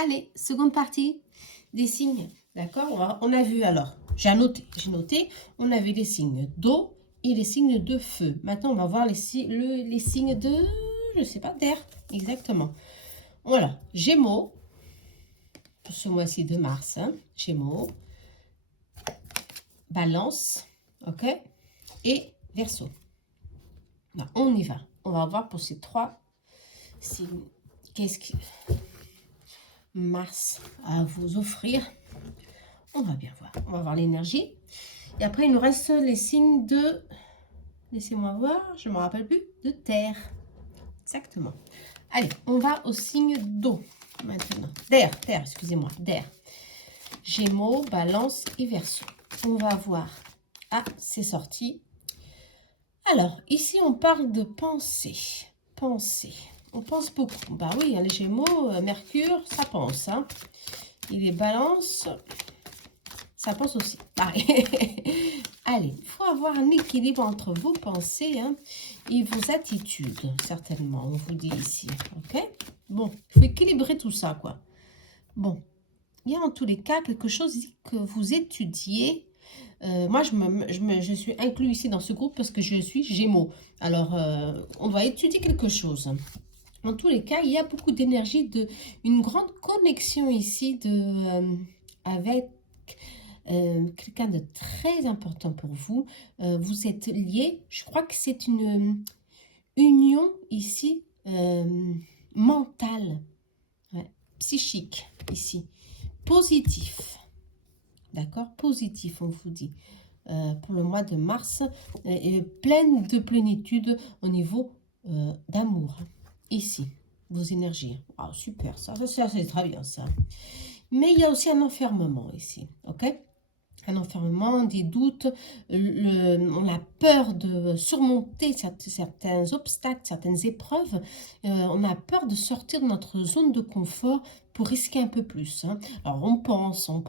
Allez, seconde partie des signes. D'accord, on a vu alors, j'ai noté, on avait les signes d'eau et les signes de feu. Maintenant, on va voir les signes de, je sais pas, d'air. Exactement. Voilà, Gémeaux, pour ce mois-ci de mars, hein, Gémeaux, Balance, ok, et Verseau. Là, on y va. On va voir pour ces trois signes. Qu'est-ce que Mars a à vous offrir? On va bien voir. On va voir l'énergie. Et après, il nous reste les signes de... Laissez-moi voir, je ne me rappelle plus. De terre. Exactement. Allez, on va au signe d'eau maintenant. D'air, excusez-moi, d'air. Gémeaux, Balance et Verseau. On va voir. Ah, c'est sorti. Alors, ici, on parle de pensée. Pensée. On pense beaucoup. Bah oui, les Gémeaux, Mercure, ça pense. Hein. Et les Balances, ça pense aussi. Allez, il faut avoir un équilibre entre vos pensées hein, et vos attitudes, certainement, on vous dit ici. Ok. Bon, il faut équilibrer tout ça, quoi. Bon, il y a en tous les cas quelque chose que vous étudiez. Moi, je suis inclus ici dans ce groupe parce que je suis Gémeaux. Alors, on doit étudier quelque chose. En tous les cas, il y a beaucoup d'énergie, une grande connexion ici avec quelqu'un de très important pour vous. Vous êtes liés. Je crois que c'est une union ici mentale, ouais, psychique ici. Positif. D'accord? Positif, on vous dit. Pour le mois de mars, pleine de plénitude au niveau d'amour. Ici, vos énergies. Oh, super, ça c'est très bien ça. Mais il y a aussi un enfermement ici, ok? Un enfermement, des doutes, on a peur de surmonter certains obstacles, certaines épreuves. On a peur de sortir de notre zone de confort pour risquer un peu plus. Hein. Alors on pense aux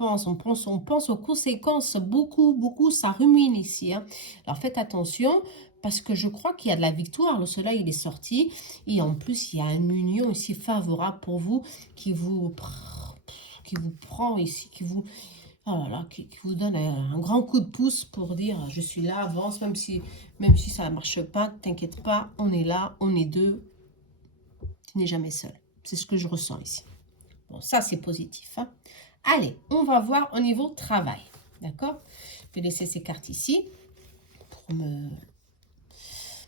conséquences, beaucoup, ça rumine ici. Hein. Alors faites attention parce que je crois qu'il y a de la victoire. Le soleil, il est sorti et en plus, il y a une union ici favorable pour vous qui vous prend ici, oh là là, qui vous donne un grand coup de pouce pour dire je suis là, avance, même si ça ne marche pas, t'inquiète pas, on est là, on est deux, tu n'es jamais seul. C'est ce que je ressens ici. Bon, ça c'est positif. Hein. Allez, on va voir au niveau travail. D'accord? Je vais laisser ces cartes ici pour me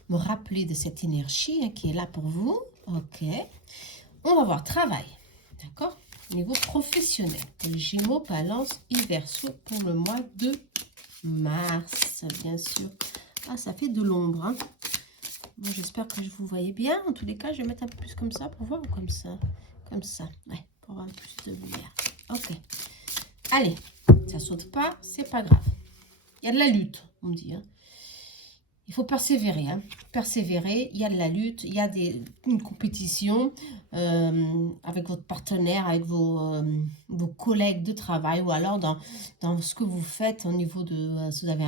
rappeler de cette énergie hein, qui est là pour vous. Ok. On va voir travail. D'accord? Niveau professionnel. Les Gémeaux, Balance et Verseau pour le mois de mars, bien sûr. Ah, ça fait de l'ombre. Hein. Bon, j'espère que vous voyez bien. En tous les cas, je vais mettre un peu plus comme ça pour voir ou comme ça. Comme ça, ouais, pour avoir plus de lumière. Ok. Allez, ça saute pas, c'est pas grave. Il y a de la lutte, on me dit. Hein. Il faut persévérer, hein. Persévérer, il y a de la lutte, il y a une compétition avec votre partenaire, avec vos collègues de travail ou alors dans ce que vous faites au niveau de... si vous avez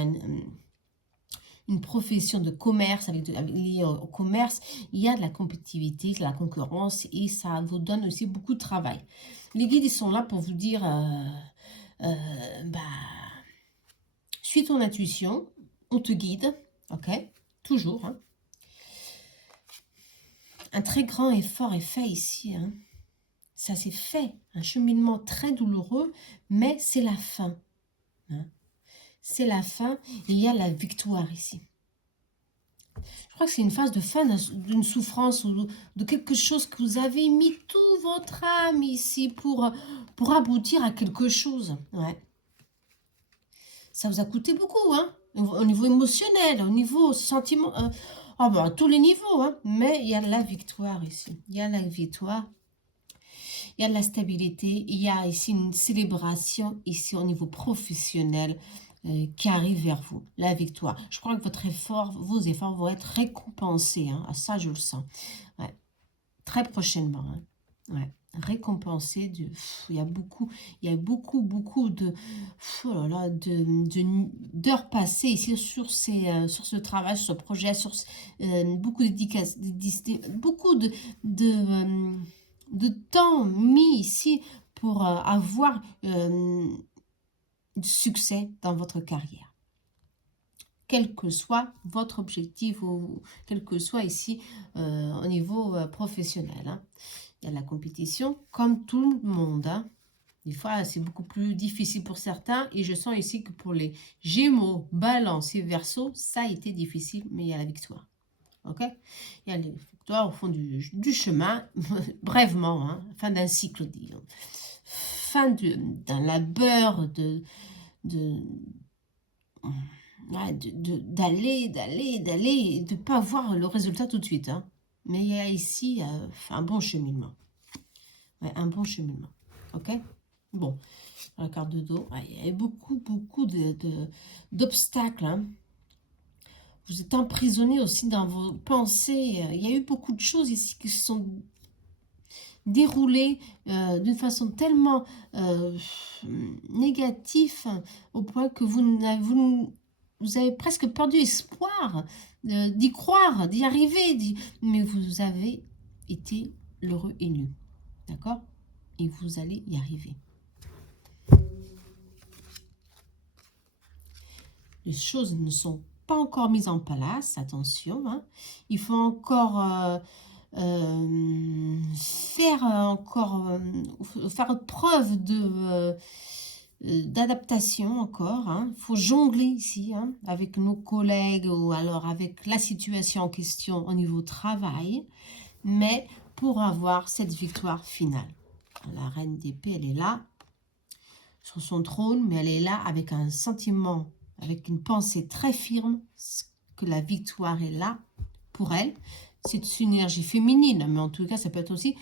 une profession de commerce, liée au commerce, il y a de la compétitivité, de la concurrence et ça vous donne aussi beaucoup de travail. Les guides, ils sont là pour vous dire, suis ton intuition, on te guide, ok, toujours. Hein. Un très grand effort est fait ici. Hein. Ça s'est fait. Un cheminement très douloureux, mais c'est la fin. Hein. C'est la fin et il y a la victoire ici. Je crois que c'est une phase de fin d'une souffrance ou de quelque chose que vous avez mis toute votre âme ici pour aboutir à quelque chose. Ouais. Ça vous a coûté beaucoup, hein, au niveau émotionnel, au niveau sentiment, à tous les niveaux, hein, mais il y a la victoire ici. Il y a la victoire, il y a de la stabilité, il y a ici une célébration ici au niveau professionnel qui arrive vers vous, la victoire. Je crois que vos efforts vont être récompensés, hein, à ça je le sens, ouais, très prochainement, hein, ouais. Récompensé il y a beaucoup de oh là là, d'heures passées ici sur ce travail, sur ce projet, sur beaucoup beaucoup de temps mis ici pour avoir du succès dans votre carrière. Quel que soit votre objectif ou quel que soit ici au niveau professionnel. Hein. Il y a la compétition comme tout le monde. Hein. Des fois, c'est beaucoup plus difficile pour certains. Et je sens ici que pour les Gémeaux, Balance et Verseau, ça a été difficile, mais il y a la victoire. Ok? Il y a les victoires au fond du chemin, brèvement, hein, fin d'un cycle, disons. Fin d'un labeur, d'aller, et de ne pas voir le résultat tout de suite. Hein. Mais il y a ici un bon cheminement. Ouais, un bon cheminement. Ok? Bon, la carte de dos, il y a beaucoup d'obstacles. Hein. Vous êtes emprisonné aussi dans vos pensées. Il y a eu beaucoup de choses ici qui se sont déroulées d'une façon tellement négative au point que vous avez presque perdu espoir d'y croire, d'y arriver. Mais vous avez été l'heureux élu. D'accord? Et vous allez y arriver. Les choses ne sont pas encore mises en place, attention. Hein. Il faut encore faire preuve d'adaptation encore. Hein. Il faut jongler ici hein, avec nos collègues ou alors avec la situation en question au niveau travail, mais pour avoir cette victoire finale. La reine d'épée, elle est là, sur son trône, mais elle est là avec un sentiment, avec une pensée très firme que la victoire est là pour elle. C'est une énergie féminine, mais en tout cas, ça peut être aussi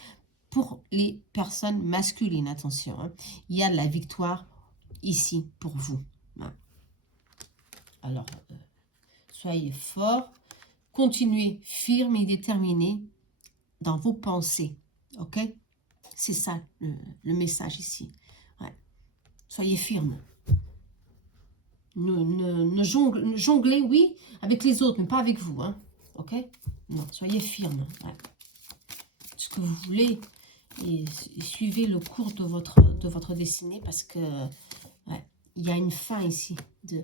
pour les personnes masculines. Attention, hein. Il y a de la victoire ici pour vous. Hein. Alors, soyez forts, continuez firme et déterminé dans vos pensées. Ok? C'est ça le message ici. Ouais. Soyez firme. Jonglez, oui, avec les autres, mais pas avec vous. Hein. Ok? Non, soyez firme. Ouais. Ce que vous voulez et suivez le cours de votre destinée parce que ouais, il y a une fin ici. Je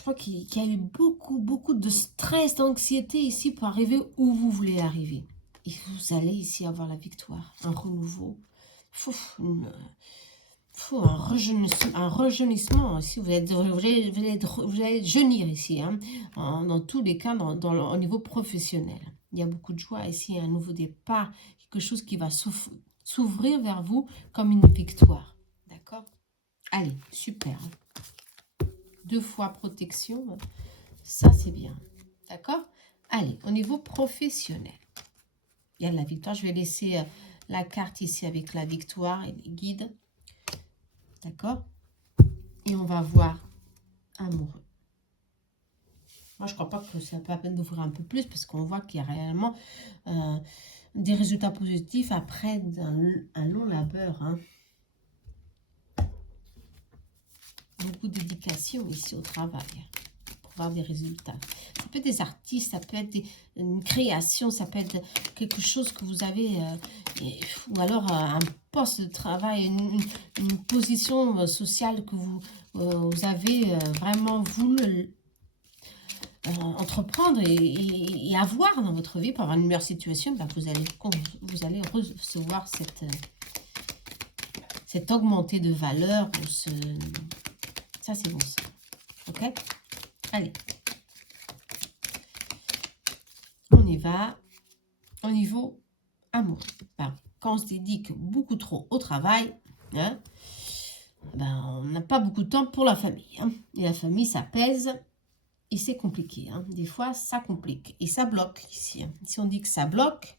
crois qu'il y a eu beaucoup de stress, d'anxiété ici pour arriver où vous voulez arriver. Et vous allez ici avoir la victoire, un renouveau. Faut un rejeunissement ici. Vous allez jeunir ici, hein, dans tous les cas, au niveau professionnel. Il y a beaucoup de joie ici, un nouveau départ, quelque chose qui va s'ouvrir vers vous comme une victoire. D'accord? Allez, super. 2 fois protection, ça c'est bien. D'accord? Allez, au niveau professionnel, il y a de la victoire. Je vais laisser la carte ici avec la victoire et les guides. D'accord? Et on va voir amoureux. Moi, je ne crois pas que c'est pas la peine d'ouvrir un peu plus parce qu'on voit qu'il y a réellement des résultats positifs après un long labeur. Hein. Beaucoup de dédication ici au travail pour avoir des résultats. Ça peut être des artistes, ça peut être une création, ça peut être quelque chose que vous avez, ou alors un poste de travail, une position sociale que vous avez vraiment voulu entreprendre et avoir dans votre vie pour avoir une meilleure situation. Ben vous allez recevoir cette augmentée de valeur. Ça, c'est bon, ça. Ok? Allez. On y va. Au niveau amour. Ben, quand on se dédique beaucoup trop au travail, hein, ben, on n'a pas beaucoup de temps pour la famille. Hein. Et la famille, ça pèse et c'est compliqué. Hein. Des fois, ça complique et ça bloque ici. Hein. Si on dit que ça bloque,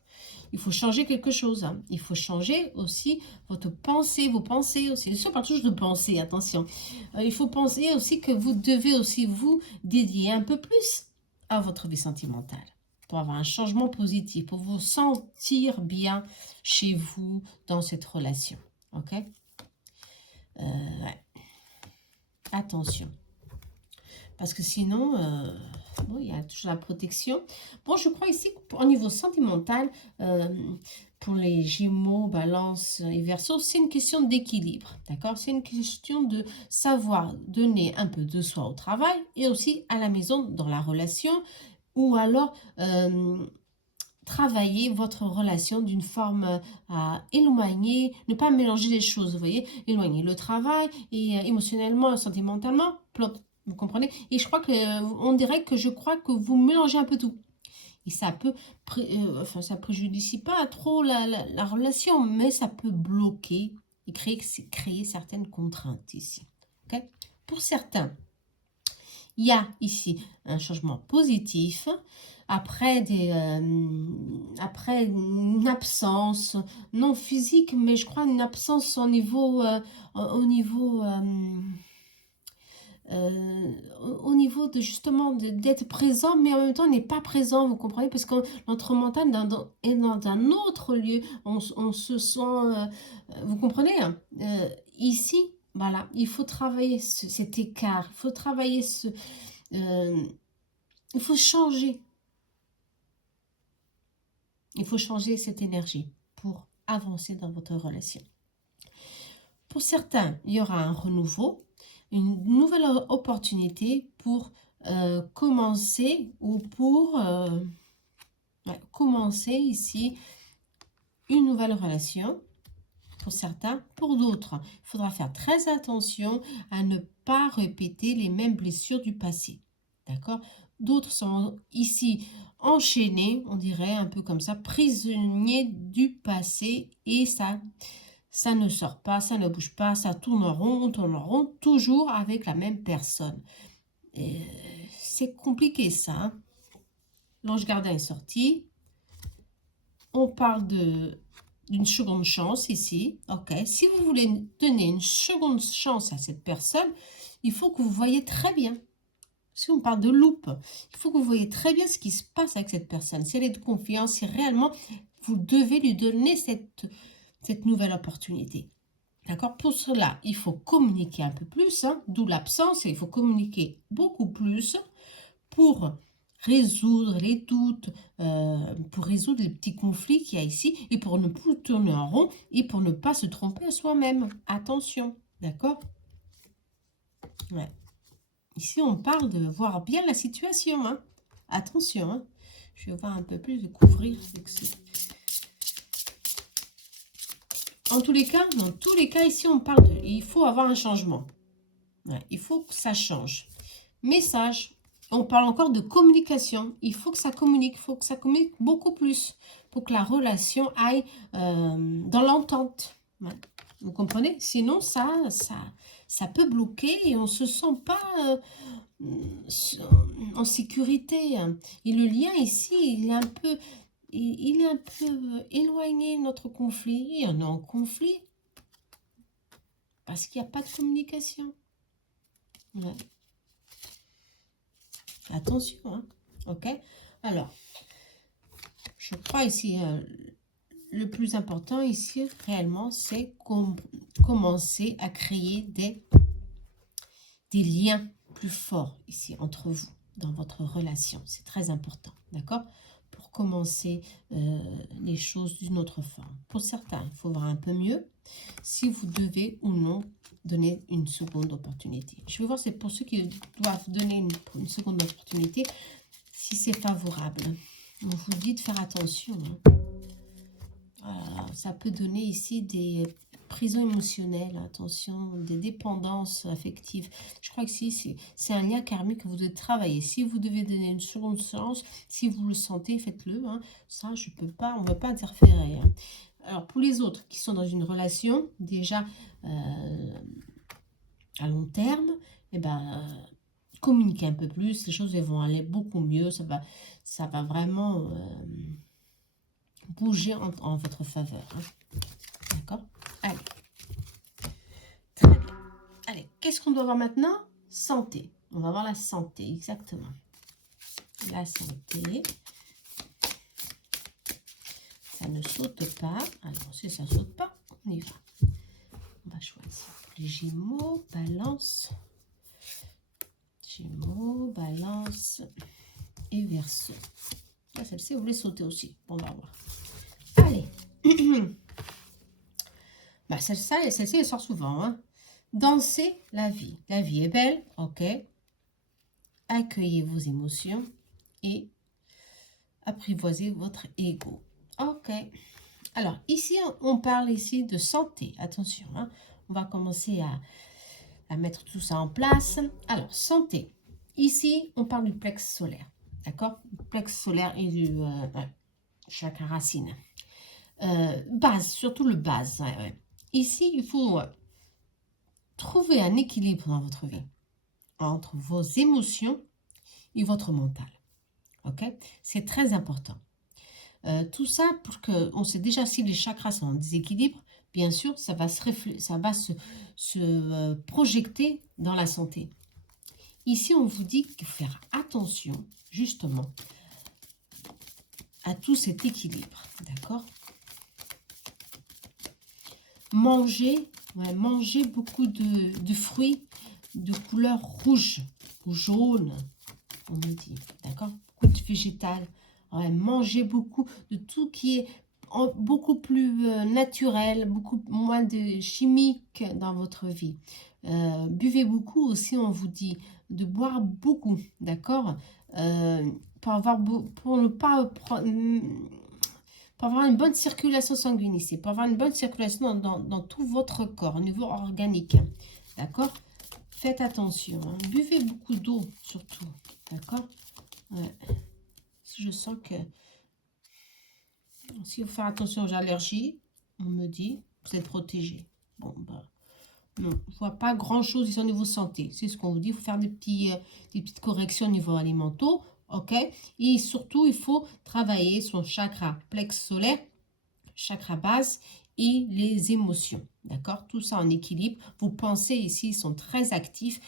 il faut changer quelque chose. Hein. Il faut changer aussi votre pensée, vos pensées aussi. Je parle toujours de pensée, attention. Il faut penser aussi que vous devez aussi vous dédier un peu plus à votre vie sentimentale pour avoir un changement positif, pour vous sentir bien chez vous dans cette relation. Ok? Ouais. Attention. Parce que sinon, bon, il y a toujours la protection. Bon, je crois ici qu'au niveau sentimental, pour les Gémeaux, Balance et Verseau, c'est une question d'équilibre, d'accord? C'est une question de savoir donner un peu de soi au travail et aussi à la maison, dans la relation, ou alors travailler votre relation d'une forme à éloigner, ne pas mélanger les choses, vous voyez, éloigner le travail et émotionnellement, sentimentalement, plop, vous comprenez? Et je crois que, on dirait que je crois que vous mélangez un peu tout. Et ça peut, enfin, ça préjudicie pas trop la relation, mais ça peut bloquer et créer certaines contraintes ici. Ok. Pour certains, il y a ici un changement positif après, après une absence, non physique, mais je crois une absence au niveau de justement d'être présent, mais en même temps on n'est pas présent, vous comprenez, parce que notre mental est dans un autre lieu, on se sent, vous comprenez, hein, ici, voilà, il faut travailler cet écart, il faut travailler il faut changer, cette énergie pour avancer dans votre relation. Pour certains, il y aura un renouveau, une nouvelle opportunité pour commencer ou pour commencer ici une nouvelle relation. Pour certains, pour d'autres, il faudra faire très attention à ne pas répéter les mêmes blessures du passé. D'accord? D'autres sont ici enchaînés, on dirait un peu comme ça, prisonniers du passé, et ça ne sort pas, ça ne bouge pas, ça tourne en rond, toujours avec la même personne. C'est compliqué ça. Hein? L'ange gardien est sorti. On parle d'une seconde chance ici. Ok. Si vous voulez donner une seconde chance à cette personne, il faut que vous voyez très bien. Si on parle de loupe, il faut que vous voyez très bien ce qui se passe avec cette personne. Si elle est de confiance, si réellement vous devez lui donner cette nouvelle opportunité. D'accord? Pour cela, il faut communiquer un peu plus, hein, d'où l'absence, et il faut communiquer beaucoup plus pour résoudre les doutes, pour résoudre les petits conflits qu'il y a ici, et pour ne plus tourner en rond, et pour ne pas se tromper à soi-même. Attention, d'accord? Ouais. Ici, on parle de voir bien la situation. Hein. Attention, hein. Je vais voir un peu plus, de couvrir. En tous les cas, dans tous les cas, ici, on parle de... Il faut avoir un changement. Ouais, il faut que ça change. Message. On parle encore de communication. Il faut que ça communique. Il faut que ça communique beaucoup plus pour que la relation aille dans l'entente. Ouais. Vous comprenez? Sinon, ça peut bloquer et on ne se sent pas en sécurité. Et le lien ici, il est un peu éloigné de notre conflit. Et on est en conflit parce qu'il n'y a pas de communication. Ouais. Attention, hein. Ok. Alors, je crois ici, le plus important ici, réellement, c'est commencer à créer des liens plus forts ici entre vous, dans votre relation. C'est très important, d'accord? Pour commencer les choses d'une autre forme. Pour certains, il faut voir un peu mieux si vous devez ou non donner une seconde opportunité. Je vais voir, c'est pour ceux qui doivent donner une seconde opportunité, si c'est favorable. On vous dit de faire attention. Hein. Ça peut donner ici des prisons émotionnelles, attention, des dépendances affectives. Je crois que si c'est un lien karmique que vous devez travailler. Si vous devez donner une seconde chance, si vous le sentez, faites-le. Hein. Ça, je peux pas, on ne va pas interférer. Hein. Alors, pour les autres qui sont dans une relation, déjà à long terme, eh ben, communiquez un peu plus, les choses vont aller beaucoup mieux, ça va vraiment bouger en votre faveur. Hein. D'accord? Allez. Très bien. Allez, qu'est-ce qu'on doit voir maintenant? Santé. On va voir la santé, exactement. La santé. Ça ne saute pas. Alors, si ça ne saute pas, on y va. On va choisir les Gémeaux, Balance. Gémeaux, celle-ci, vous voulez sauter aussi. Bon, on va voir. Allez. Bah, celle-ci, elle sort souvent. Hein. Dansez la vie. La vie est belle, ok. Accueillez vos émotions et apprivoisez votre ego. Ok. Alors, ici, on parle ici de santé. Attention, hein. On va commencer à mettre tout ça en place. Alors, santé. Ici, on parle du plexe solaire. D'accord? Le plexe solaire et du chakra racine. Base, surtout le base. Ouais, ouais. Ici, il faut trouver un équilibre dans votre vie entre vos émotions et votre mental. Ok? C'est très important. Tout ça pour que, on sait déjà si les chakras sont en déséquilibre, bien sûr, ça va se projeter dans la santé. Ici, on vous dit qu'il faut faire attention, justement, à tout cet équilibre, d'accord? Mangez beaucoup de fruits de couleur rouge ou jaune, on me dit, d'accord? Beaucoup de végétal. Ouais, mangez beaucoup de tout qui est beaucoup plus naturel, beaucoup moins de chimique dans votre vie. Buvez beaucoup aussi, on vous dit, de boire beaucoup, d'accord? Pour ne pas pour avoir une bonne circulation sanguine ici, pour avoir une bonne circulation dans tout votre corps, au niveau organique, d'accord? Faites attention, hein. Buvez beaucoup d'eau, surtout, d'accord? Ouais. Si je sens que... Si vous faites attention aux allergies, on me dit, vous êtes protégé. Bon, bah, non, je ne vois pas grand-chose ici au niveau santé. C'est ce qu'on vous dit, il faut faire des petites corrections au niveau alimentaire, ok? Et surtout, il faut travailler son chakra plexe solaire, chakra base et les émotions, d'accord? Tout ça en équilibre. Vos pensées ici sont très actifs,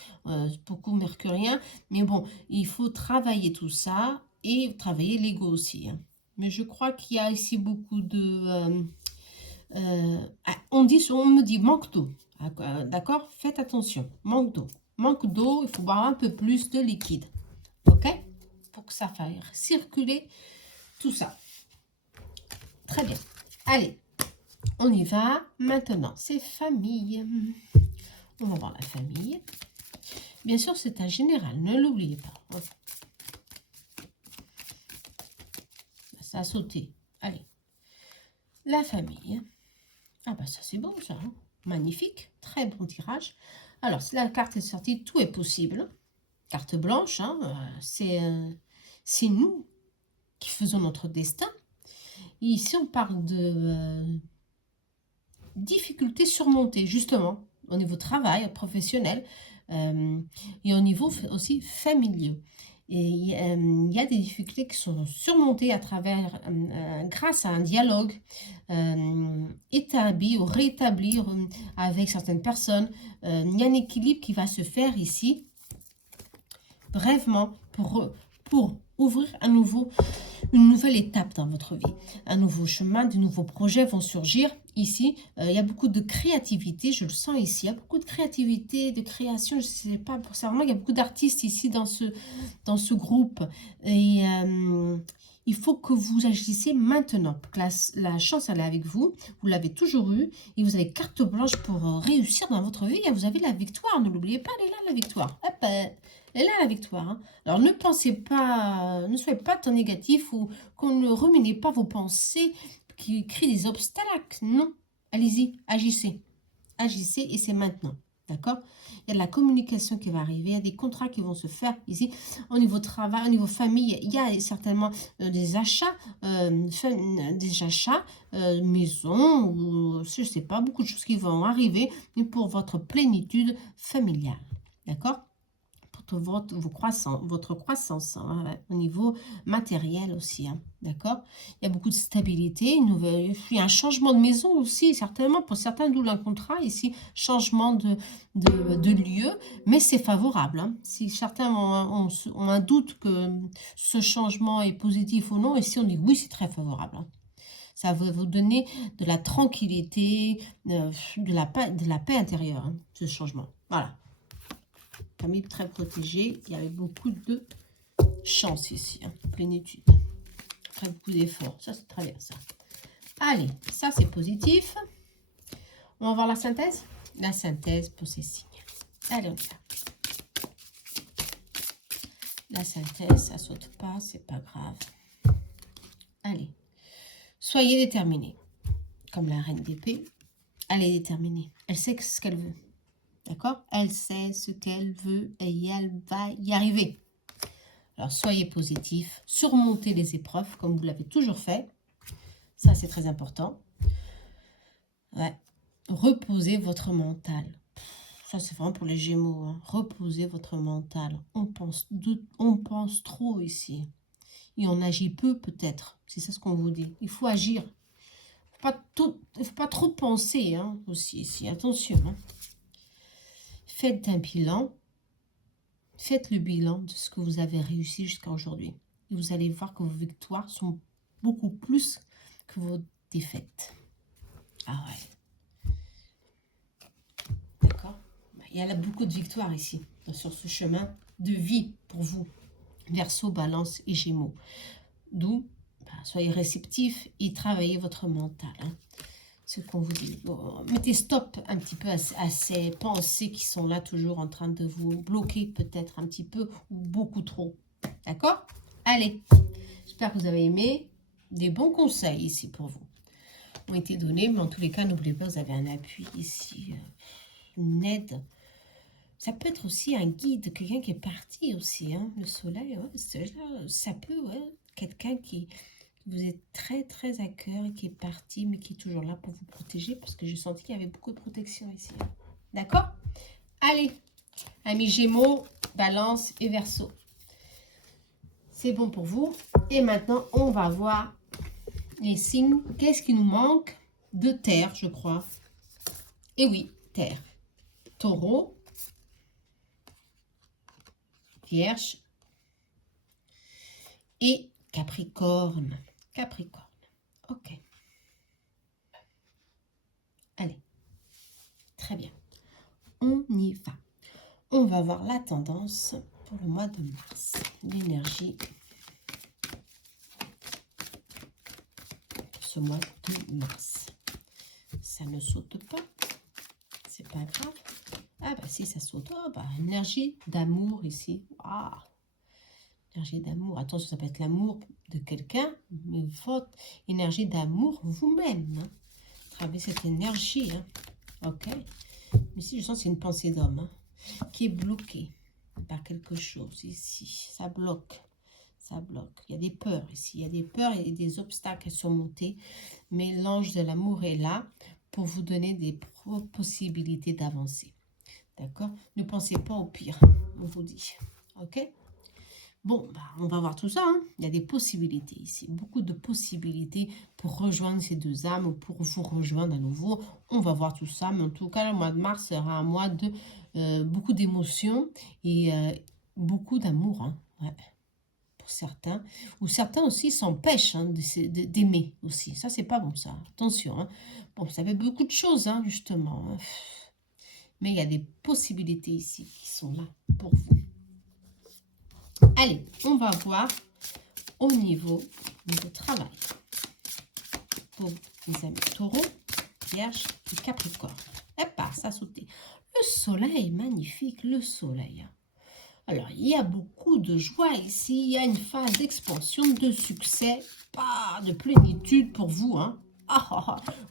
beaucoup mercuriens, mais bon, il faut travailler tout ça et travailler l'ego aussi, hein. Mais je crois qu'il y a ici beaucoup de... on me dit manque d'eau, d'accord? Faites attention, manque d'eau. Manque d'eau, il faut boire un peu plus de liquide, ok? Pour que ça fasse circuler tout ça. Très bien. Allez, on y va. Maintenant, c'est famille. On va voir la famille. Bien sûr, c'est un général, ne l'oubliez pas. Ça a sauté. Allez. La famille. Ah bah ça c'est bon ça. Hein. Magnifique. Très bon tirage. Alors, si la carte est sortie, tout est possible. Carte blanche, hein, c'est nous qui faisons notre destin. Et ici, on parle de difficultés surmontées, justement, au niveau travail, professionnel, et au niveau aussi familial. Et il y a des difficultés qui sont surmontées à travers, grâce à un dialogue établi ou rétabli avec certaines personnes. Il y a un équilibre qui va se faire ici, brièvement, pour ouvrir une nouvelle étape dans votre vie. Un nouveau chemin, de nouveaux projets vont surgir. Ici, il y a beaucoup de créativité, je le sens ici. Il y a beaucoup de créativité, de création, je ne sais pas pour ça. Vraiment, il y a beaucoup d'artistes ici dans ce groupe. Et il faut que vous agissiez maintenant. La chance, elle est avec vous. Vous l'avez toujours eue. Et vous avez carte blanche pour réussir dans votre vie. Et vous avez la victoire. Ne l'oubliez pas, elle est là, la victoire. Hop, elle est là, la victoire. Hein. Alors, ne pensez pas, ne soyez pas tant négatif ou qu'on ne ruminez pas vos pensées qui créent des obstacles. Non, allez-y, agissez. Agissez et c'est maintenant. D'accord? Il y a de la communication qui va arriver, il y a des contrats qui vont se faire ici. Au niveau travail, au niveau famille, il y a certainement des achats, maison, ou je ne sais pas, beaucoup de choses qui vont arriver, mais pour votre plénitude familiale. D'accord? Votre croissance hein, au niveau matériel aussi, hein, d'accord? Il y a beaucoup de stabilité, il y a un changement de maison aussi, certainement, pour certains, d'où un contrat ici, changement de lieu, mais c'est favorable. Hein. Si certains ont un doute que ce changement est positif ou non, ici on dit oui, c'est très favorable. Hein. Ça va vous donner de la tranquillité, de la paix intérieure, hein, ce changement. Voilà. Famille très protégée, il y avait beaucoup de chance ici, hein, plénitude. ferait beaucoup d'efforts. Ça, c'est très bien, ça. Allez, ça, c'est positif. On va voir la synthèse. La synthèse pour ces signes. Allez, on y va. La synthèse, ça saute pas, c'est pas grave. Allez. Soyez déterminés. Comme la reine d'épée, elle est déterminée. Elle sait ce qu'elle veut. D'accord? Elle sait ce qu'elle veut et elle va y arriver. Alors, soyez positifs. Surmontez les épreuves comme vous l'avez toujours fait. Ça, c'est très important. Ouais. Reposez votre mental. Ça, c'est vraiment pour les Gémeaux. Hein. Reposez votre mental. On pense trop ici. Et on agit peu, peut-être. C'est ça ce qu'on vous dit. Il faut agir. Il ne faut pas trop penser hein, aussi ici. Attention. Hein. Faites un bilan. Faites le bilan de ce que vous avez réussi jusqu'à aujourd'hui. Et vous allez voir que vos victoires sont beaucoup plus que vos défaites. Ah ouais. D'accord. Il y a là beaucoup de victoires ici, sur ce chemin de vie pour vous. Verseau, Balance et Gémeaux. D'où, soyez réceptifs et travaillez votre mental. Hein. Ce qu'on vous dit. Bon, mettez stop un petit peu à ces pensées qui sont là toujours en train de vous bloquer peut-être un petit peu ou beaucoup trop. D'accord? Allez, j'espère que vous avez aimé. Des bons conseils ici pour vous ont été donnés, mais en tous les cas, n'oubliez pas, vous avez un appui ici, une aide. Ça peut être aussi un guide, quelqu'un qui est parti aussi, hein, le soleil, ouais, ça peut, ouais, quelqu'un qui vous êtes très très à cœur et qui est parti, mais qui est toujours là pour vous protéger, parce que j'ai senti qu'il y avait beaucoup de protection ici. D'accord? Allez, amis Gémeaux, Balance et Verseau. C'est bon pour vous. Et maintenant, on va voir les signes. Qu'est-ce qui nous manque? De terre, je crois. Et oui, terre. Taureau, Vierge et Capricorne. Capricorne. Ok. Allez. Très bien. On y va. On va voir la tendance pour le mois de mars. L'énergie pour ce mois de mars. Ça ne saute pas. C'est pas grave. Ah bah si ça saute. Oh, bah, énergie d'amour ici. Waouh. Énergie d'amour. Attention, ça peut être l'amour de quelqu'un, mais votre énergie d'amour vous-même. Hein. Travaillez cette énergie. Hein. Ok. Mais ici, je sens que c'est une pensée d'homme hein, qui est bloquée par quelque chose ici. Ça bloque. Ça bloque. Il y a des peurs ici. Il y a des peurs et des obstacles à surmonter. Mais l'ange de l'amour est là pour vous donner des possibilités d'avancer. D'accord? Ne pensez pas au pire, on vous dit. Ok? Bon, bah, on va voir tout ça. Hein. Il y a des possibilités ici. Beaucoup de possibilités pour rejoindre ces deux âmes ou pour vous rejoindre à nouveau. On va voir tout ça. Mais en tout cas, le mois de mars sera un mois de beaucoup d'émotions et beaucoup d'amour. Hein. Ouais. Pour certains. Ou certains aussi s'empêchent hein, d'aimer aussi. Ça, c'est pas bon ça. Attention. Hein. Bon, ça fait beaucoup de choses, hein, justement. Hein. Mais il y a des possibilités ici qui sont là pour vous. Allez, on va voir au niveau du travail. Pour les amis Taureau, Vierge et Capricorne. Et pas, ça a sauté. Le soleil, magnifique, le soleil. Alors, il y a beaucoup de joie ici. Il y a une phase d'expansion, de succès, pas de plénitude pour vous. Hein.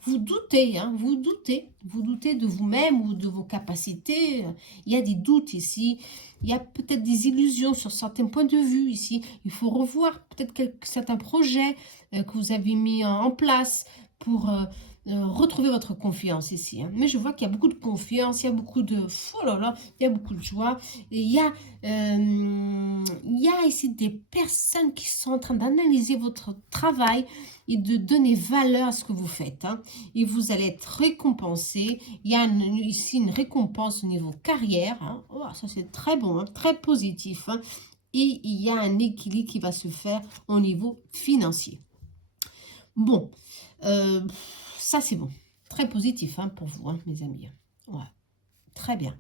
Vous doutez, hein, vous doutez de vous-même ou de vos capacités. Il y a des doutes ici. Il y a peut-être des illusions sur certains points de vue ici. Il faut revoir peut-être certains projets que vous avez mis en place pour retrouver votre confiance ici. Hein. Mais je vois qu'il y a beaucoup de confiance, il y a beaucoup de... Oh là là, il y a beaucoup de joie. Et il y a ici des personnes qui sont en train d'analyser votre travail et de donner valeur à ce que vous faites. Hein. Et vous allez être récompensé. Il y a ici une récompense au niveau carrière. Hein. Oh, ça, c'est très bon, hein, très positif. Hein. Et il y a un équilibre qui va se faire au niveau financier. Bon, ça, c'est bon. Très positif hein, pour vous, hein, mes amis. Ouais, très bien.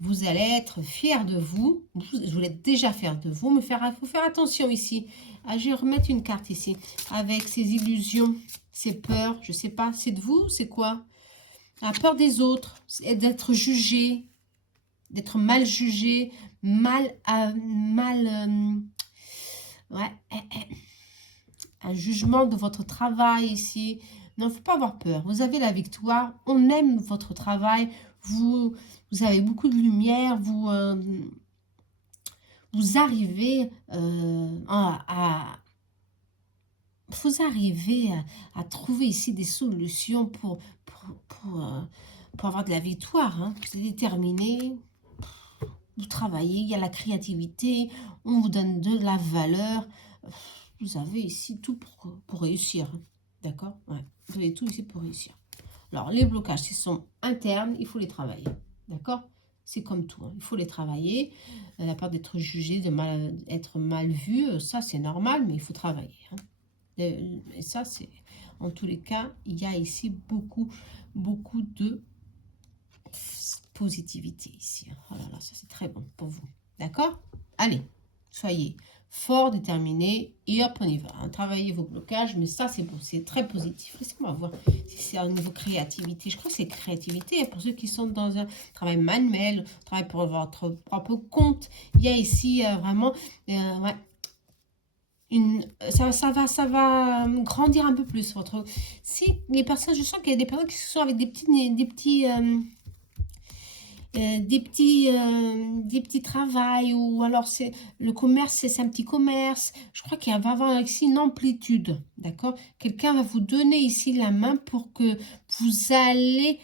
Vous allez être fiers de vous. Je voulais déjà faire de vous, mais il faut faire attention ici. Ah, je vais remettre une carte ici. Avec ces illusions, ces peurs, je ne sais pas, c'est de vous, c'est quoi? La peur des autres, d'être jugé, d'être mal jugé, ouais, un jugement de votre travail ici. Non, il ne faut pas avoir peur. Vous avez la victoire. On aime votre travail. Vous avez beaucoup de lumière. Vous arrivez vous arrivez à trouver ici des solutions pour avoir de la victoire. Hein. Vous êtes déterminé. Vous travaillez. Il y a la créativité. On vous donne de la valeur. Vous avez ici tout pour réussir. D'accord? Ouais. Vous avez tout ici pour réussir. Alors, les blocages, ils sont internes, il faut les travailler. D'accord? C'est comme tout, hein. Il faut les travailler. La peur d'être jugé, d'être mal vu, ça, c'est normal, mais il faut travailler. Hein. Et ça, c'est... En tous les cas, il y a ici beaucoup de positivité ici. Oh là là, ça, c'est très bon pour vous. D'accord? Allez, soyez fort, déterminé, et hop, on y va. Hein. Travaillez vos blocages, mais ça, c'est bon, c'est très positif. Laissez-moi voir si c'est au niveau créativité. Je crois que c'est créativité. Pour ceux qui sont dans un travail manuel, travail pour votre propre compte, il y a ici vraiment... ouais, ça va grandir un peu plus. Si les personnes, je sens qu'il y a des personnes qui sont avec des petits travails, ou alors c'est le commerce, c'est un petit commerce. Je crois qu'il va y avoir ici une amplitude, d'accord? Quelqu'un va vous donner ici la main pour que vous allez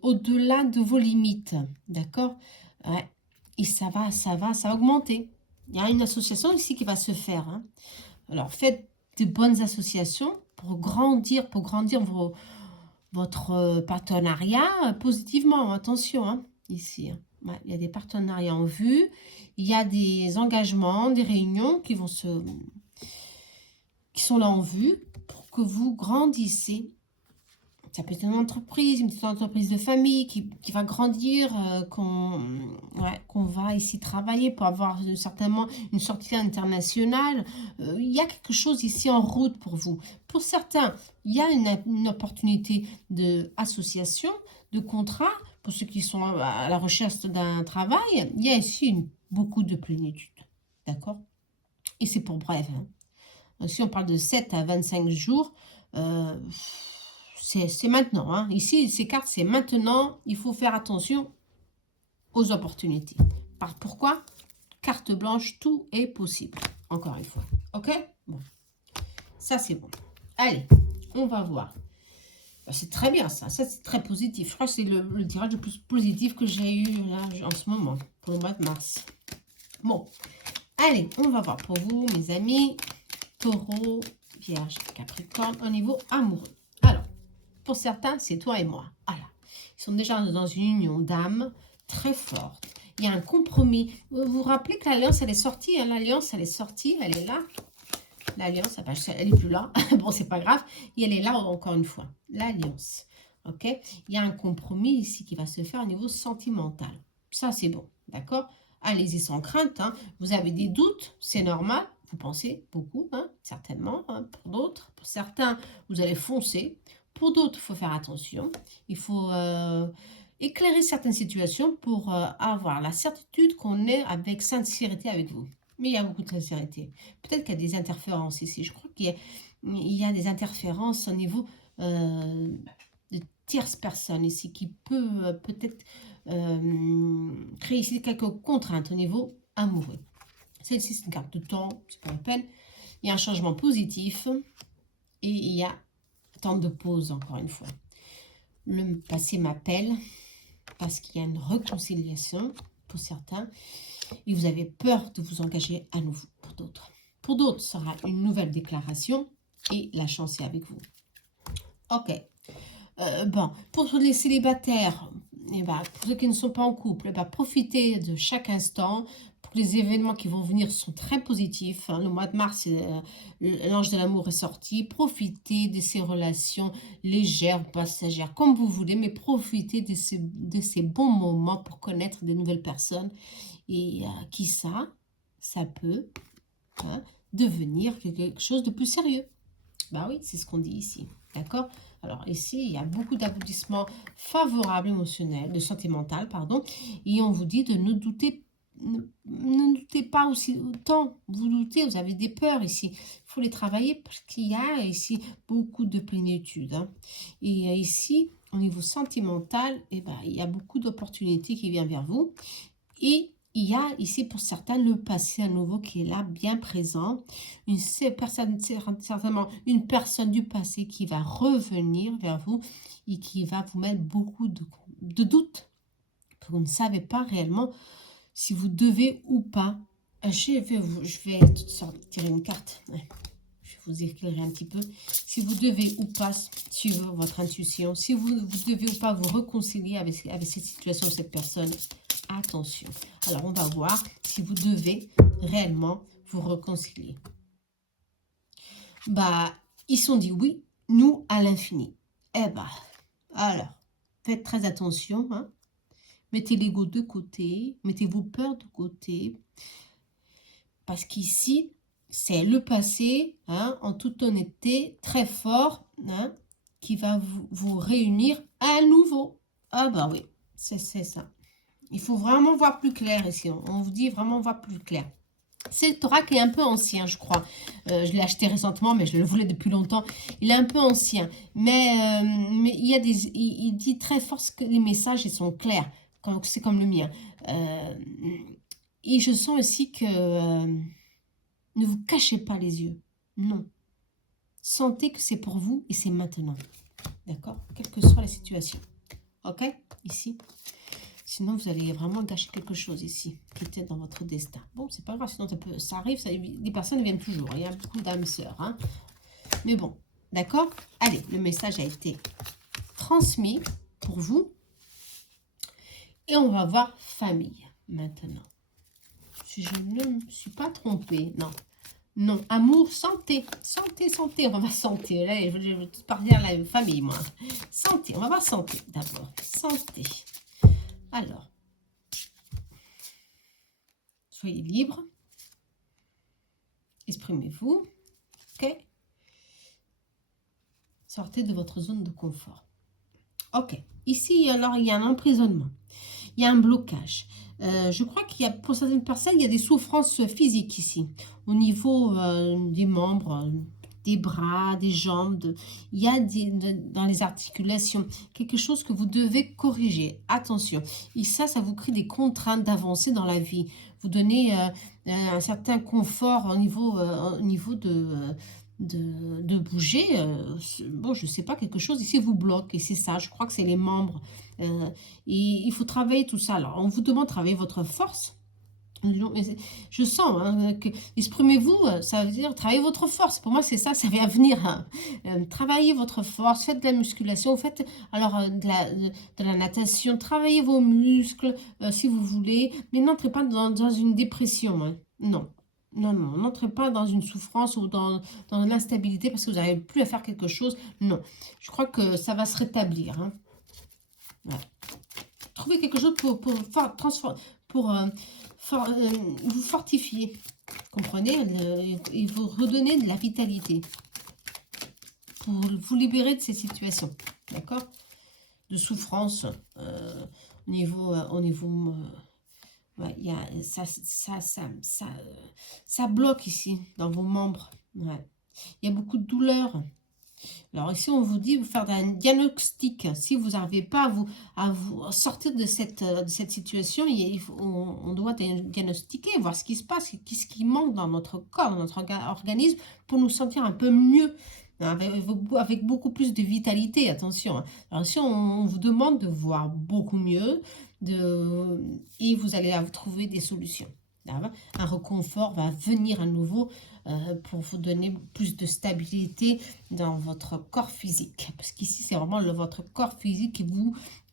au-delà de vos limites, d'accord? Ouais. Et ça va augmenter. Il y a une association ici qui va se faire. Hein. Alors, faites de bonnes associations pour grandir votre partenariat positivement. Attention, hein, ici. Hein. Ouais, il y a des partenariats en vue. Il y a des engagements, des réunions qui sont là en vue pour que vous grandissez. Ça peut être une petite entreprise de famille qui va grandir, qu'on va ici travailler pour avoir certainement une sortie internationale. Il y a quelque chose ici en route pour vous. Pour certains, il y a une opportunité d'association, de contrat. Pour ceux qui sont à la recherche d'un travail, il y a ici beaucoup de plénitude. D'accord? Et c'est pour bref. Hein. Si on parle de 7 à 25 jours, c'est maintenant. Hein. Ici, ces cartes, c'est maintenant. Il faut faire attention aux opportunités. Pourquoi? Carte blanche, tout est possible. Encore une fois. OK? Bon. Ça, c'est bon. Allez, on va voir. C'est très bien, ça. Ça, c'est très positif. Je crois que c'est le tirage le plus positif que j'ai eu là, en ce moment, pour le mois de mars. Bon. Allez, on va voir pour vous, mes amis. Taureau, Vierge, Capricorne, au niveau amoureux. Alors, pour certains, c'est toi et moi. Voilà. Ils sont déjà dans une union d'âme très forte. Il y a un compromis. Vous vous rappelez que l'alliance, elle est sortie. Hein, l'alliance, elle est sortie. Elle est là. L'alliance, elle n'est plus là. Bon, c'est pas grave. Et elle est là encore une fois. L'alliance. OK? Il y a un compromis ici qui va se faire au niveau sentimental. Ça, c'est bon. D'accord? Allez-y sans crainte. Hein. Vous avez des doutes. C'est normal. Vous pensez beaucoup, hein, certainement. Hein, pour d'autres. Pour certains, vous allez foncer. Pour d'autres, il faut faire attention. Il faut éclairer certaines situations pour avoir la certitude qu'on est avec sincérité avec vous. Mais il y a beaucoup de sincérité. Peut-être qu'il y a des interférences ici. Je crois qu'il y a des interférences au niveau de tierces personnes ici qui peut peut-être créer ici quelques contraintes au niveau amoureux. Celle-ci, c'est une carte de temps, c'est pas la peine. Il y a un changement positif et il y a temps de pause, encore une fois. Le passé m'appelle parce qu'il y a une réconciliation pour certains et vous avez peur de vous engager à nouveau pour d'autres. Pour d'autres, ce sera une nouvelle déclaration et la chance est avec vous. Ok. Bon, pour les célibataires, pour ceux qui ne sont pas en couple, profitez de chaque instant Les événements qui vont venir sont très positifs, hein. Le mois de mars, l'ange de l'amour est sorti. Profitez de ces relations légères ou passagères, comme vous voulez, mais profitez de ces bons moments pour connaître de nouvelles personnes. Et qui ça peut, hein, devenir quelque chose de plus sérieux. Bah oui, c'est ce qu'on dit ici. D'accord? Alors ici, il y a beaucoup d'applaudissements favorables émotionnels, de santé mentale, pardon. Et on vous dit de ne doutez pas aussi autant. Vous doutez, vous avez des peurs ici. Il faut les travailler parce qu'il y a ici beaucoup de plénitude, hein. Et ici, au niveau sentimental, eh ben, il y a beaucoup d'opportunités qui viennent vers vous. Et il y a ici pour certains le passé à nouveau qui est là, bien présent. Certainement une personne du passé qui va revenir vers vous et qui va vous mettre beaucoup de doutes. Vous ne savez pas réellement si vous devez ou pas. Je vais tirer une carte. Ouais. Je vais vous éclairer un petit peu. Si vous devez ou pas suivre votre intuition, si vous devez ou pas vous réconcilier avec cette situation, cette personne. Attention. Alors, on va voir si vous devez réellement vous réconcilier. Bah, ils sont dit oui, nous à l'infini. Eh bah, alors, faites très attention, hein. Mettez l'ego de côté, mettez vos peurs de côté. Parce qu'ici, c'est le passé, hein, en toute honnêteté, très fort, hein, qui va vous réunir à nouveau. Ah bah oui, c'est ça. Il faut vraiment voir plus clair ici. On vous dit vraiment voir plus clair. C'est l'oracle est un peu ancien, je crois. Je l'ai acheté récemment, mais je le voulais depuis longtemps. Il est un peu ancien. Mais il y a il dit très fort que les messages ils sont clairs. C'est comme le mien. Et je sens aussi que ne vous cachez pas les yeux. Non. Sentez que c'est pour vous et c'est maintenant. D'accord? Quelle que soit la situation. Ok? Ici. Sinon, vous allez vraiment gâcher quelque chose ici, qui était dans votre destin. Bon, c'est pas grave, sinon ça arrive, les personnes viennent toujours. Il y a beaucoup d'âmes sœurs, hein. Mais bon, d'accord? Allez, le message a été transmis pour vous. Et on va voir famille, maintenant. Si je ne me suis pas trompée, non. Non, amour, santé, santé, on va voir santé. Là, je vais parler à la famille, moi. Santé, on va voir santé d'abord. Santé. Alors, soyez libre. Exprimez-vous. Ok. Sortez de votre zone de confort. Ok. Ici, alors, il y a un emprisonnement. Il y a un blocage. Je crois qu'il y a, pour certaines personnes, il y a des souffrances physiques ici. Au niveau des membres, des bras, des jambes. Il y a dans les articulations quelque chose que vous devez corriger. Attention. Et ça vous crée des contraintes d'avancer dans la vie. Vous donnez un certain confort au niveau de bouger. Bon, je ne sais pas, quelque chose ici vous bloque. Et c'est ça, je crois que c'est les membres. Et il faut travailler tout ça. Alors, on vous demande de travailler votre force. Je sens hein, que exprimez-vous, ça veut dire travailler votre force. Pour moi, c'est ça va venir. Hein. Travaillez votre force, faites de la musculation, faites alors de la natation, travaillez vos muscles si vous voulez, mais n'entrez pas dans une dépression. Hein. Non. Non, n'entrez pas dans une souffrance ou dans l'instabilité parce que vous n'arrivez plus à faire quelque chose. Non, je crois que ça va se rétablir. Hein. Ouais. Trouvez quelque chose pour vous fortifier, comprenez, et vous redonner de la vitalité, pour vous libérer de ces situations, d'accord, de souffrance au niveau, ouais, y a, ça bloque ici, dans vos membres, ouais. Il y a beaucoup de douleur. Alors ici, on vous dit de faire un diagnostic. Si vous n'arrivez pas à vous sortir de cette situation, on doit diagnostiquer, voir ce qui se passe, qu'est-ce qui manque dans notre corps, dans notre organisme, pour nous sentir un peu mieux, avec beaucoup plus de vitalité, attention. Alors ici, on vous demande de voir beaucoup mieux, et vous allez trouver des solutions. Un réconfort va venir à nouveau pour vous donner plus de stabilité dans votre corps physique. Parce qu'ici, c'est vraiment votre corps physique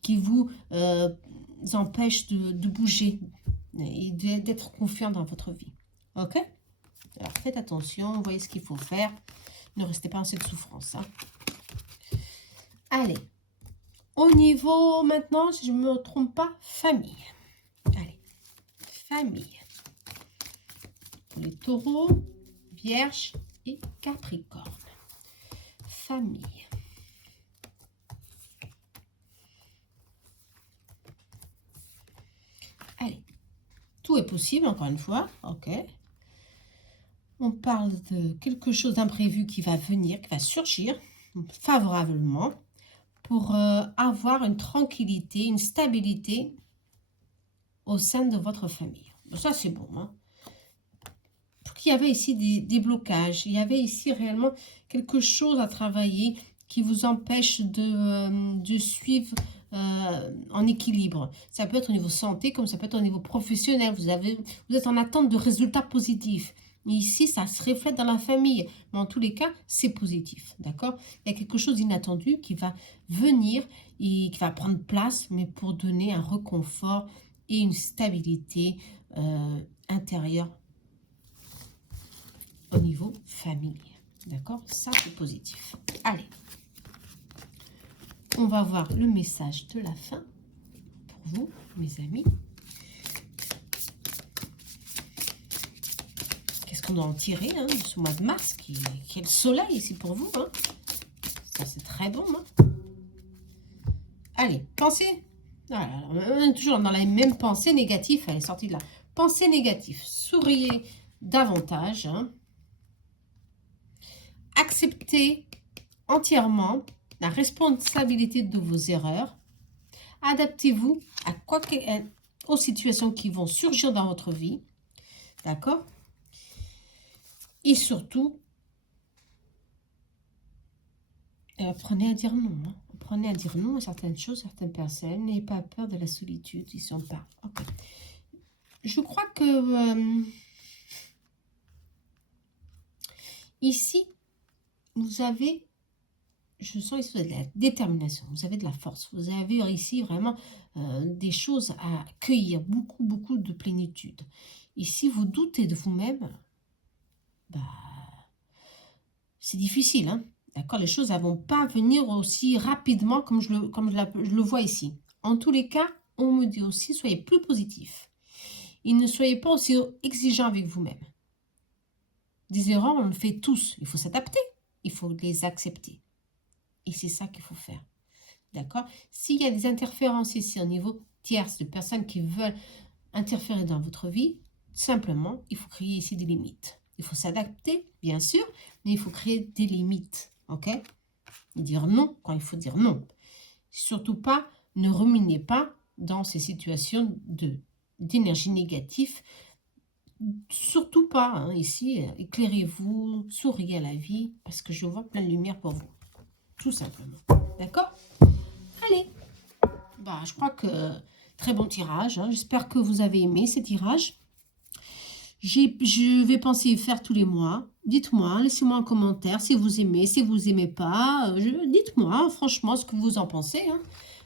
qui vous empêche de bouger. et d'être confiant dans votre vie. Ok? Alors, faites attention, voyez ce qu'il faut faire. Ne restez pas en cette souffrance. Hein. Allez. Au niveau, maintenant, si je ne me trompe pas, famille. Allez. Famille. Pour les taureaux, vierges et capricorne. Famille. Allez. Tout est possible, encore une fois. Ok. On parle de quelque chose d'imprévu qui va venir, qui va surgir favorablement pour avoir une tranquillité, une stabilité au sein de votre famille. Ça, c'est bon. Hein. Il y avait ici des blocages. Il y avait ici réellement quelque chose à travailler qui vous empêche de suivre en équilibre. Ça peut être au niveau santé, comme ça peut être au niveau professionnel. Vous êtes en attente de résultats positifs. Ici, ça se reflète dans la famille. Mais en tous les cas, c'est positif. D'accord? Il y a quelque chose d'inattendu qui va venir et qui va prendre place, mais pour donner un réconfort et une stabilité intérieure au niveau famille. D'accord? Ça, c'est positif. Allez. On va voir le message de la fin pour vous, mes amis. Qu'est-ce qu'on doit en tirer de ce mois de mars qui est le soleil ici pour vous. Hein. Ça, c'est très bon. Hein. Allez, pensez. Voilà, on est toujours dans la même pensée négative. Elle est sortie de là. Pensée négative. Souriez davantage. Hein. Acceptez entièrement la responsabilité de vos erreurs. Adaptez-vous aux situations qui vont surgir dans votre vie. D'accord? Et surtout, apprenez à dire non. Hein. Apprenez à dire non à certaines choses, certaines personnes. N'ayez pas peur de la solitude. Ils sont pas. Okay. Je crois que ici, vous avez, je sens ici de la détermination, vous avez de la force, vous avez ici vraiment des choses à cueillir, beaucoup de plénitude. Et si vous doutez de vous-même, bah, c'est difficile, hein. D'accord, les choses ne vont pas venir aussi rapidement comme je le vois ici. En tous les cas, on me dit aussi, soyez plus positif. Et ne soyez pas aussi exigeant avec vous-même. Des erreurs, on le fait tous. Il faut s'adapter. Il faut les accepter. Et c'est ça qu'il faut faire. D'accord? S'il y a des interférences ici au niveau tierce, de personnes qui veulent interférer dans votre vie, simplement, il faut créer ici des limites. Il faut s'adapter, bien sûr, mais il faut créer des limites. Ok? Et dire non quand il faut dire non. Surtout pas, ne ruminez pas dans ces situations d'énergie négative. Surtout pas, hein, ici, éclairez-vous, souriez à la vie, parce que je vois plein de lumière pour vous. Tout simplement. D'accord? Allez. Bah, je crois que très bon tirage. Hein. J'espère que vous avez aimé ces tirages. Je vais penser faire tous les mois. Dites-moi, laissez-moi un commentaire si vous aimez, si vous n'aimez pas. Dites-moi franchement ce que vous en pensez. Hein.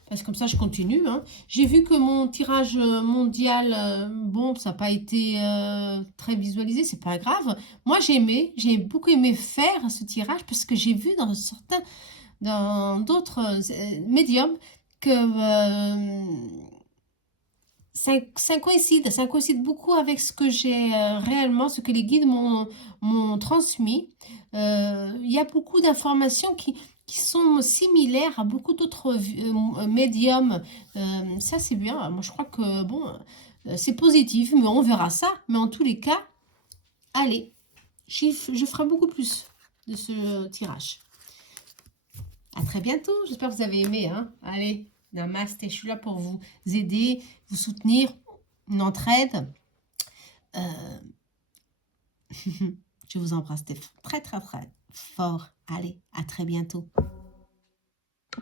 Parce que comme ça, je continue. Hein. J'ai vu que mon tirage mondial, bon, ça n'a pas été très visualisé, c'est pas grave. Moi, j'ai beaucoup aimé faire ce tirage parce que j'ai vu dans d'autres médiums que ça coïncide beaucoup avec ce que j'ai réellement, ce que les guides m'ont transmis. Il y a beaucoup d'informations qui sont similaires à beaucoup d'autres médiums. Ça, c'est bien. Moi, je crois que, bon, c'est positif, mais on verra ça. Mais en tous les cas, allez, je ferai beaucoup plus de ce tirage. À très bientôt. J'espère que vous avez aimé. Hein. Allez, namasté. Je suis là pour vous aider, vous soutenir, une entraide. Je vous embrasse très fort. Allez, à très bientôt.